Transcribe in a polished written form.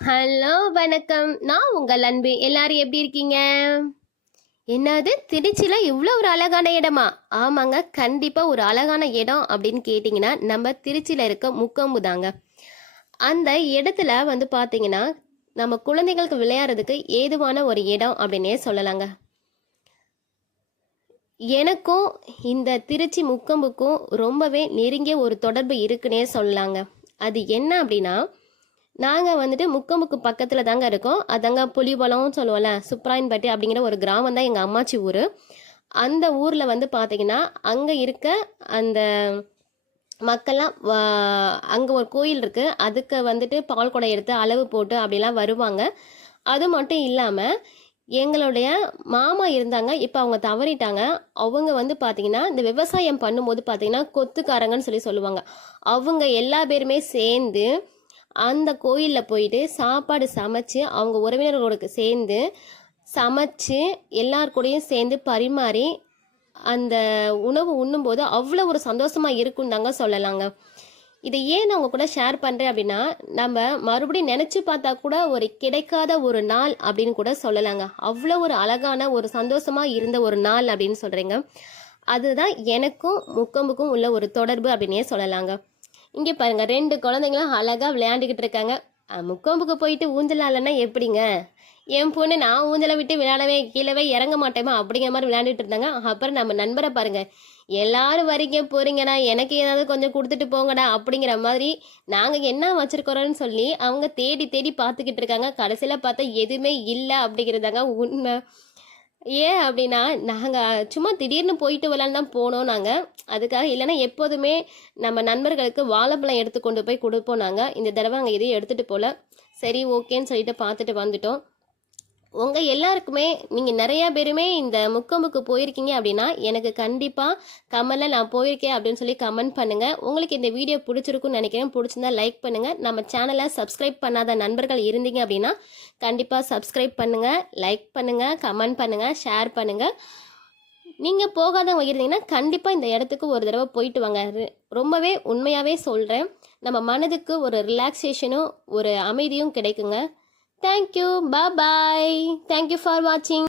Hello வணக்கம். நான் உங்கள் அன்பு. எல்லாரும் எப்படி இருக்கீங்க? என்னது திருச்சியில் இவ்வளோ ஒரு அழகான இடமா? ஆமாங்க, கண்டிப்பாக ஒரு அழகான இடம் அப்படின்னு கேட்டிங்கன்னா நம்ம திருச்சியில் இருக்க முக்கொம்பு தாங்க. அந்த இடத்துல வந்து பார்த்தீங்கன்னா நம்ம குழந்தைகளுக்கு விளையாடுறதுக்கு ஏதுவான ஒரு இடம் அப்படின்னே சொல்லலாங்க. எனக்கும் இந்த திருச்சி முக்கொம்புக்கும் ரொம்பவே நெருங்கிய ஒரு தொடர்பு இருக்குன்னே சொல்லலாங்க. அது என்ன அப்படின்னா, நாங்கள் வந்துட்டு முக்கமுக்கு பக்கத்தில் தாங்க இருக்கோம். அதாங்க புலிவளம்னு சொல்லுவோம்ல, சுப்ராயன்பட்டி அப்படிங்கிற ஒரு கிராமம் தான் எங்கள் அம்மாச்சி ஊர். அந்த ஊரில் வந்து பார்த்தீங்கன்னா அங்கே இருக்க அந்த மக்கள்லாம் அங்கே ஒரு கோயில் இருக்குது. அதுக்கு வந்துட்டு பால் குடம் எடுத்து அளவு போட்டு அப்படிலாம் வருவாங்க. அது மட்டும் இல்லாமல் எங்களுடைய மாமா இருந்தாங்க. இப்போ அவங்க தவறிட்டாங்க. அவங்க வந்து பார்த்தீங்கன்னா இந்த விவசாயம் பண்ணும்போது பார்த்தீங்கன்னா கொத்துக்காரங்கன்னு சொல்லி சொல்லுவாங்க. அவங்க எல்லா பேருமே சேர்ந்து அந்த கோயிலில் போயிட்டு சாப்பாடு சமைச்சு அவங்க உறவினர்களோடு சேர்ந்து சமைச்சு எல்லார் கூடயும் சேர்ந்து பரிமாறி அந்த உணவு உண்ணும்போது அவ்வளோ ஒரு சந்தோஷமாக இருக்குன்னு தாங்க சொல்லலாங்க. இதை ஏன் நான் உங்க கூட ஷேர் பண்ணுறேன் அப்படின்னா, நம்ம மறுபடியும் நினச்சி பார்த்தா கூட ஒரு கிடைக்காத ஒரு நாள் அப்படின்னு கூட சொல்லலாங்க. அவ்வளோ ஒரு அழகான ஒரு சந்தோஷமாக இருந்த ஒரு நாள் அப்படின்னு சொல்கிறேங்க. அதுதான் எனக்கும் முக்கொம்புக்கும் உள்ள ஒரு தொடர்பு அப்படின்னே சொல்லலாங்க. இங்கே பாருங்க, 2 குழந்தைங்களும் அழகாக விளையாண்டுக்கிட்டு இருக்காங்க. முக்கொம்புக்கு போயிட்டு ஊஞ்சல் ஆடலைன்னா எப்படிங்க? என் பொண்ணு நான் ஊஞ்சலை விட்டு விளையாடவே கீழவே இறங்க மாட்டேமா அப்படிங்கிற மாதிரி விளையாண்டுட்டு இருந்தாங்க. அப்புறம் நம்ம நண்பரை பாருங்க, எல்லாரும் வரீங்க போறீங்கடா, எனக்கு ஏதாவது கொஞ்சம் கொடுத்துட்டு போங்கடா அப்படிங்கிற மாதிரி நாங்கள் என்ன வச்சிருக்கிறோன்னு சொல்லி அவங்க தேடி தேடி பார்த்துக்கிட்டு இருக்காங்க. கடைசியில் பார்த்தா எதுவுமே இல்லை அப்படிங்கிறதாங்க உண்மை. ஏன் அப்படின்னா, நாங்கள் சும்மா திடீர்னு போயிட்டு வரலான்னு தான் போனோம் நாங்கள். அதுக்காக இல்லைன்னா எப்போதுமே நம்ம நண்பர்களுக்கு வாழைப்பழம் எடுத்து கொண்டு போய் கொடுப்போம் நாங்கள். இந்த தடவை அங்கே எதையும் எடுத்துகிட்டு போகல. சரி ஓகேன்னு சொல்லிட்டு பார்த்துட்டு வந்துட்டோம். உங்கள் எல்லாருக்குமே நீங்கள் நிறையா பேருமே இந்த முக்கொம்புக்கு போயிருக்கீங்க அப்படின்னா எனக்கு கண்டிப்பாக கமெண்டில் நான் போயிருக்கேன் அப்படின்னு சொல்லி கமெண்ட் பண்ணுங்கள். உங்களுக்கு இந்த வீடியோ பிடிச்சிருக்குன்னு நினைக்கிறேன். பிடிச்சிருந்தா லைக் பண்ணுங்கள். நம்ம சேனலை சப்ஸ்கிரைப் பண்ணாத நண்பர்கள் இருந்தீங்க அப்படின்னா கண்டிப்பாக சப்ஸ்கிரைப் பண்ணுங்கள், லைக் பண்ணுங்கள், கமெண்ட் பண்ணுங்கள், ஷேர் பண்ணுங்கள். நீங்கள் போகாதவங்க இருந்தீங்கன்னா கண்டிப்பாக இந்த இடத்துக்கு ஒரு தடவை போயிட்டு வாங்க. ரொம்பவே உண்மையாகவே சொல்கிறேன். நம்ம மனதுக்கு ஒரு ரிலாக்ஸேஷனும் ஒரு அமைதியும் கிடைக்குங்க. Thank you. Bye bye. Thank you for watching.